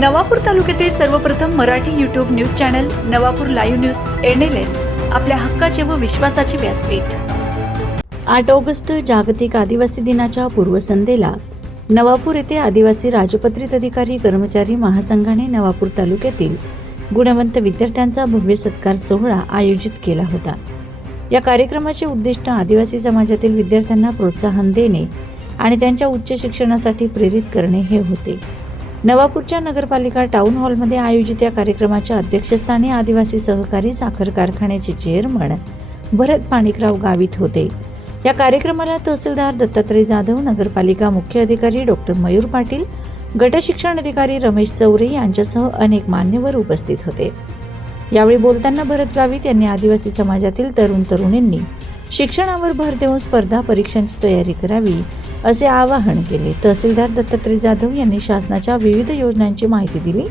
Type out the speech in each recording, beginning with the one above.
नवापूर तालुक्यातील सर्वप्रथम Marathi YouTube news channel Navapur live news NLN आपल्या हक्काचे व विश्वासाचे व्यासपीठ. आठ ऑगस्ट जागतिक आदिवासी दिनाच्या पूर्वसंध्येला नवापूर येथे आदिवासी राजपत्रित अधिकारी कर्मचारी महासंघाने नवापूर तालुक्यातील गुणवंत विद्यार्थ्यांचा भव्य सत्कार सोहळा आयोजित केला होता. या कार्यक्रमाचे उद्दिष्ट आदिवासी समाजातील विद्यार्थ्यांना प्रोत्साहन देणे आणि त्यांच्या उच्च शिक्षणासाठी प्रेरित करणे हे होते. नवापूरच्या नगरपालिका टाउन हॉलमध्ये आयोजित या कार्यक्रमाच्या अध्यक्षस्थानी आदिवासी सहकारी साखर कारखान्याचे चेअरमन भरत पाणिकराव गावित होते. या कार्यक्रमाला तहसीलदार दत्तात्रय जाधव नगरपालिका मुख्य अधिकारी डॉक्टर मयूर पाटील गटशिक्षण अधिकारी रमेश चौरे यांच्यासह अनेक मान्यवर उपस्थित होते. यावेळी बोलताना भरत गावित यांनी आदिवासी समाजातील तरुण तरुणींनी शिक्षणावर भर देऊन स्पर्धा परीक्षांची तयारी करावी असे आवाहन केले. तहसीलदार दत्तात्रय जाधव यांनी शासनाच्या विविध योजनांची माहिती दिली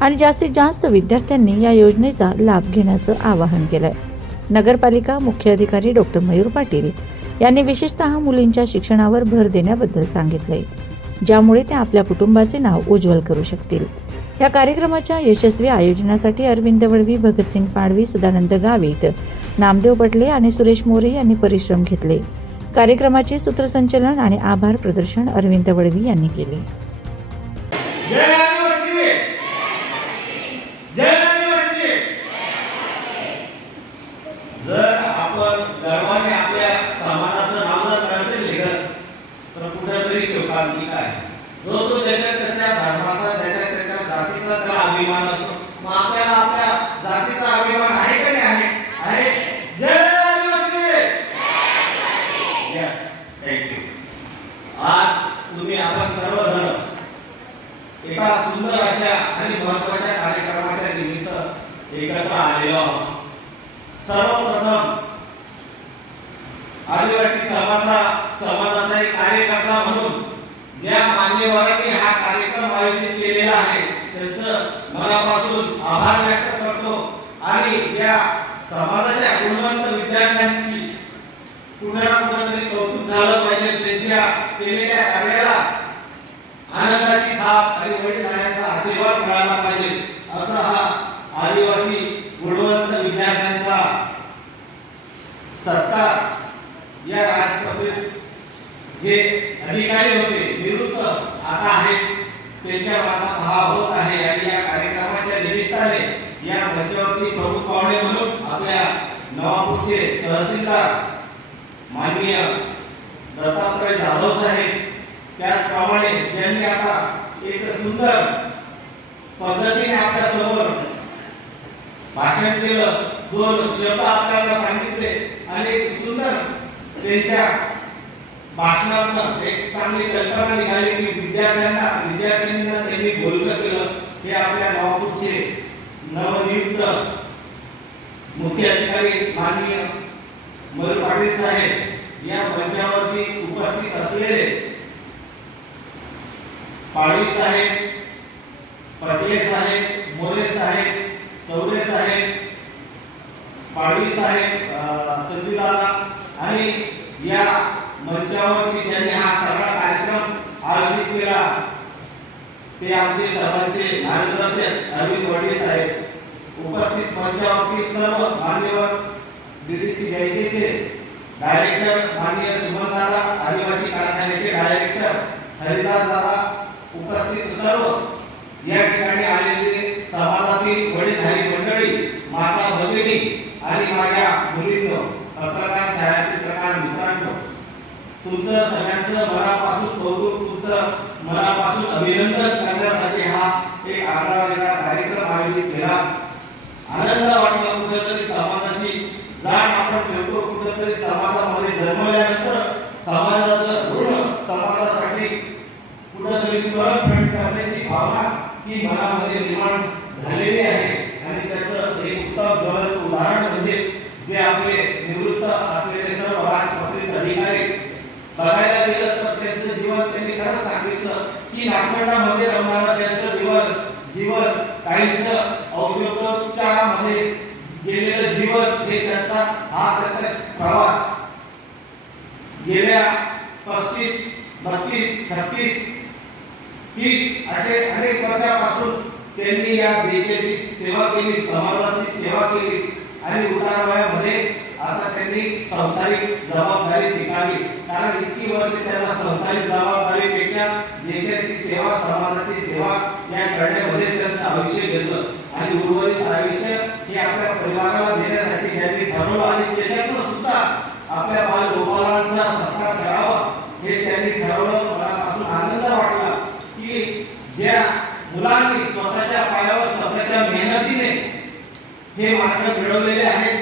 आणि जास्तीत जास्त विद्यार्थ्यांनी या योजनेचा लाभ घेण्याचं आवाहन केलंय. नगरपालिका मुख्य अधिकारी डॉक्टर मयूर पाटील यांनी विशेषतः मुलींच्या शिक्षणावर भर देण्याबद्दल सांगितले ज्यामुळे त्या आपल्या कुटुंबाचे नाव उज्ज्वल करू शकतील. या कार्यक्रमाच्या यशस्वी आयोजनासाठी अरविंद वळवी भगतसिंग पाडवी सदानंद गावित नामदेव पटले आणि सुरेश मोरे यांनी परिश्रम घेतले. कार्यक्रमाचे सूत्रसंचलन आणि आभार प्रदर्शन अरविंद वळवी यांनी केले. जर आपण गर्वाने आपल्या समाजाचं नाव जर नसेल तर कुठेतरी शोकांतिक आहे. जो तो त्याच्या त्याच्या धर्माचा ज्याच्या त्याच्या जातीचा त्याला अभिमान असतो मग आपल्याला आपल्या जातीचा अभिमान आहे का नाही आहे आहे जय आदिवासी यस थँक्यू आज तुम्ही आपण सर्वजण एका सुंदर अशा आणि महत्त्वाच्या कार्यक्रमाच्या निमित्त एकत्र आलेलो आहोत. सर्वप्रथम आदिवासी समाजा समाजाचा एक कार्यकर्ता म्हणून ज्या मान्यवरांनी हा कार्यक्रम आयोजित केलेला आहे त्यांचं मनापासून आभार व्यक्त करतो आणि त्या समाजाच्या गुणवंत विद्यार्थ्यांची कुठे ना कुठेतरी कौतुक झालं पाहिजे त्यांच्या केलेल्या कार्याला आनंदाची थाप आणि वडीलधाऱ्यांचा आशीर्वाद मिळाला पाहिजे. असा हा आदिवासी गुणवंत विद्यार्थ्यांचा सत्कार या राजपत्रित जे अधिकारी होते निवृत्त आता आहेत त्यांच्या मार्फत हा होत आहे आणि या कार्यक्रमाच्या निमित्ताने या मंचावरती प्रमुख पाहुणे म्हणून आपल्या नवापूरचे तहसीलदार माननीय दत्तात्रय जाधव साहेब त्याचप्रमाणे त्यांनी आता एक सुंदर पद्धतीने आपल्यासमोर भाषण केलं दोन शब्द आपल्याला सांगितले. आणि सुंदर त्यांच्या भाषणातनं एक चांगली कल्पना निघाली की विद्यार्थ्यांना विद्यार्थ्यांना त्यांनी बोललं केलं. हे आपल्या नागपूरचे नवनियुक्त मुख्य अधिकारी माननीय मयूर पाटील साहेब या मंचावरती उपस्थित असलेले पाडवी साहेब पटले साहेब मोरे साहेब चौरे साहेब पाडवी साहेब अं, आणि या मंचावरती ज्यांनी हा सगळा कार्यक्रम आयोजित केला. ते आमचे सर्वांचे मार्गदर्शक अरविंद वडील साहेब. उपस्थित मंचावरती सर्व मान्यवर डीडीसी बँकेचे डायरेक्टर माननीय सुमनदादा आदिवासी कारखान्याचे डायरेक्टर हरिदास दादा उपस्थित सर्व तुमचं सगळ्यांचं मनापासून कौतुक तुमचं मनापासून अभिनंदन करण्यासाठी हा एक आगळा वेगळा कार्यक्रम आयोजित केला आनंद वाटला कुठेतरी समाजाची जाण आपण ठेवतो कुठेतरी समाजामध्ये जन्मल्यानंतर समाजाचं ऋण समाजासाठी कुठेतरी परतफेड करण्याची भावना ही मनामध्ये निर्माण झालेली आहे आणि त्याचं एक उत्तम ज्वलंत उदाहरण म्हणजे जे आपले निवृत्त असलेले सर्व राजपत्रित अधिकारी बघायला गेलं तर त्यांचं जीवन त्यांनी खरंच सांगितलं की नागपंडामध्ये रमणारं त्यांचं जीवन काहींचं औषधोपचारामध्ये गेलेलं जीवन हे त्यांचा हा त्यांचा प्रवास. गेल्या पस्तीस बत्तीस छत्तीस तीस असे अनेक वर्षापासून त्यांनी या देशाची सेवा केली समाजाची सेवा केली आणि उतारवयामध्ये आता त्यांनी संसारिक जबाबदारी स्वीकारली. कारण इतकी वर्ष त्यांना संसारिक जबाबदारीपेक्षा देशाची सेवा समाजाची सेवा या करण्यामध्ये घेतलं. आणि उर्वरित आयुष्य हे आपल्या परिवाराला देण्यासाठी त्यांनी ठरवलं आणि त्याच्यातून सुद्धा आपल्या बाल गोपालांचा सत्कार करावा हे त्यांनी ठरवलं. मनापासून आनंद वाटला की ज्या मुलांनी स्वतःच्या पायावर स्वतःच्या मेहनतीने हे मार्ग मिळवलेले आहेत